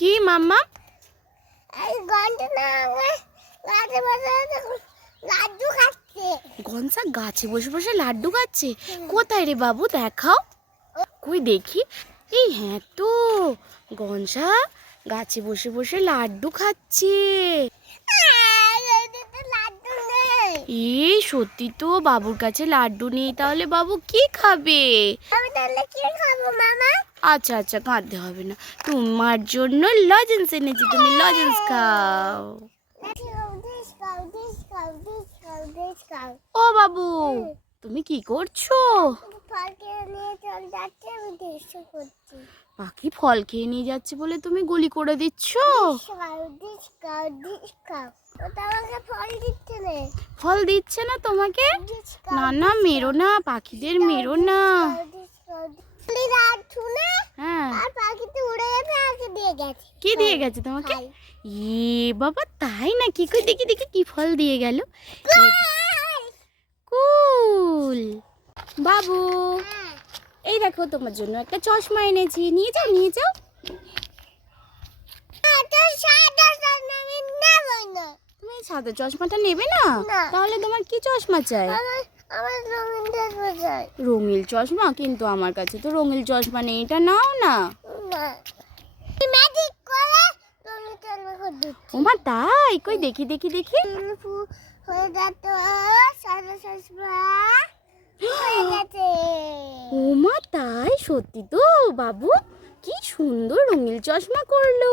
কি মাম্মা? লাড্ডু খাচ্ছে। গনসা গাছে বসে বসে লাড্ডু খাচ্ছে? কোথায় রে বাবু, দেখাও। কই দেখি। এই হ্যাঁ তো, গনসা গাছে বসে বসে লাড্ডু খাচ্ছে। লাড্ডু নেই। এই সত্যি তো, বাবুর কাছে লাড্ডু নেই, তাহলে বাবু কি খাবে? আমি তাহলে কি খাবো মামা? আচ্ছা আচ্ছা, কাঁদতে হবে না, তোমার জন্য লজেন্স এনেছি, তুমি লজেন্স খাও। ও বাবু, তুমি কি করছো? পাখি ফল খেয়ে নিয়ে যাচ্ছে বলে তুমি গুলি করে দিচ্ছ? ফল দিচ্ছে না তোমাকে? না না, মেরো না, পাখিদের মেরো না। হ্যাঁ, কি দিয়ে গেছে তোমাকে? এ বাবা, তাই না? কি কই দেখি দেখি, কি ফল দিয়ে গেল? কুল বাবু, এই দেখো তোমার জন্য একটা চশমা এনেছি, নিয়ে যাও নিয়ে যাও। তুমি সাদা চশমাটা নেবে না? তাহলে তোমার কি চশমা চাই? রঙিন চশমা? কিন্তু আমার কাছে তো রঙিন চশমা নেই, এটা নাও না। ওমা তাই? কই দেখি দেখি দেখি। ওমা তাই? সত্যি তো বাবু, কি সুন্দর রঙিন চশমা করলো।